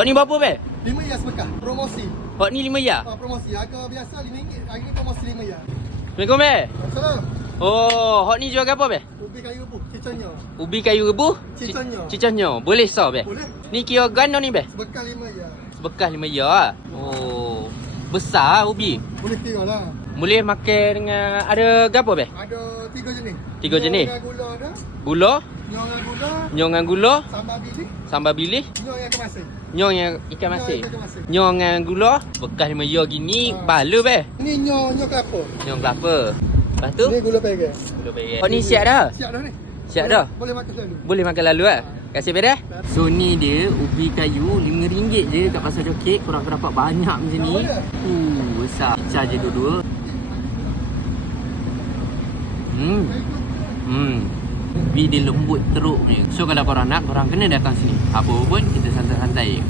Hot ni berapa be? RM5 sebekah. Promosi. Hot ni 5 ya? Promosi. Harga biasa RM5. Hari ni promosi RM5. Assalamualaikum be. Salam. Oh, hot ni jual berapa be? Ubi kayu rebus. Cicanya. Ubi kayu rebus? Cicanya. Cicahnya. Boleh sah be? Boleh. Ni kira ganda ni be? Sebekah RM5. Sebekah 5 ya. Oh. Besar ubi. Boleh kira lah. Boleh makan dengan ada gapo be? Ada 3 jenis. 3 jenis. Nyong dengan gula ada. Gula, Nyong dengan gula. nyong dengan gula, Sambal bilik. sambal bilis, Nyong yang kemasin. nyong yang ikan masin. Nyong ikan masin. Nyong dengan gula, bekas 5 ya gini, bala be. Ni nyong kelapa. Nyong kelapa. Lepas tu Ni gula perak. gula perak. Oh ni siap dah? Siap dah ni. Siap dah? Boleh makan selalu. Boleh makan lalu ah. Kasih beres. So ni dia ubi kayu RM5 je kat pasar Joket. Korang akan dapat banyak macam ni. Besar. Pecah je dua-dua. Ubi dia lembut teruk ni. So kalau korang nak, korang kena datang sini. Apa pun kita santai-santai.